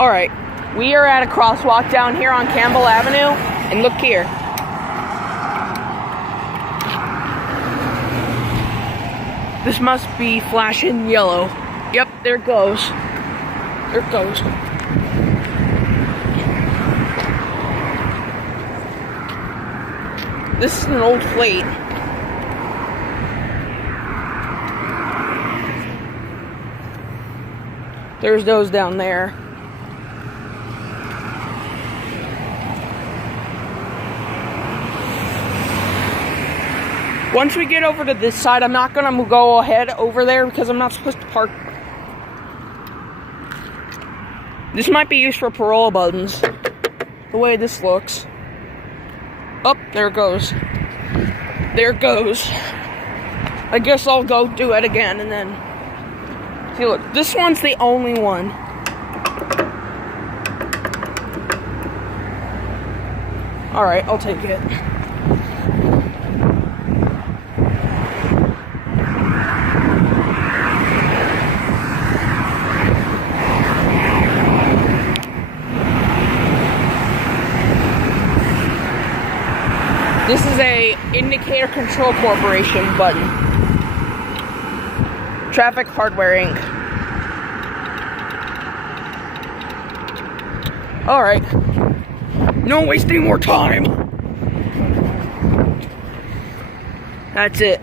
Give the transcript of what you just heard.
Alright, we are at a crosswalk down here on Campbell Avenue, and look here. This must be flashing yellow. Yep, there it goes. There it goes. This is an old plate. There's those down there. Once we get over to this side, I'm not gonna go ahead over there because I'm not supposed to park. This might be used for parole buttons, the way this looks. Oh, there it goes. There it goes. I guess I'll go do it again and then... See, look, this one's the only one. Alright, I'll take it. This is a Indicator Control Corporation button. Traffic Hardware Inc. Alright. No wasting more time. That's it.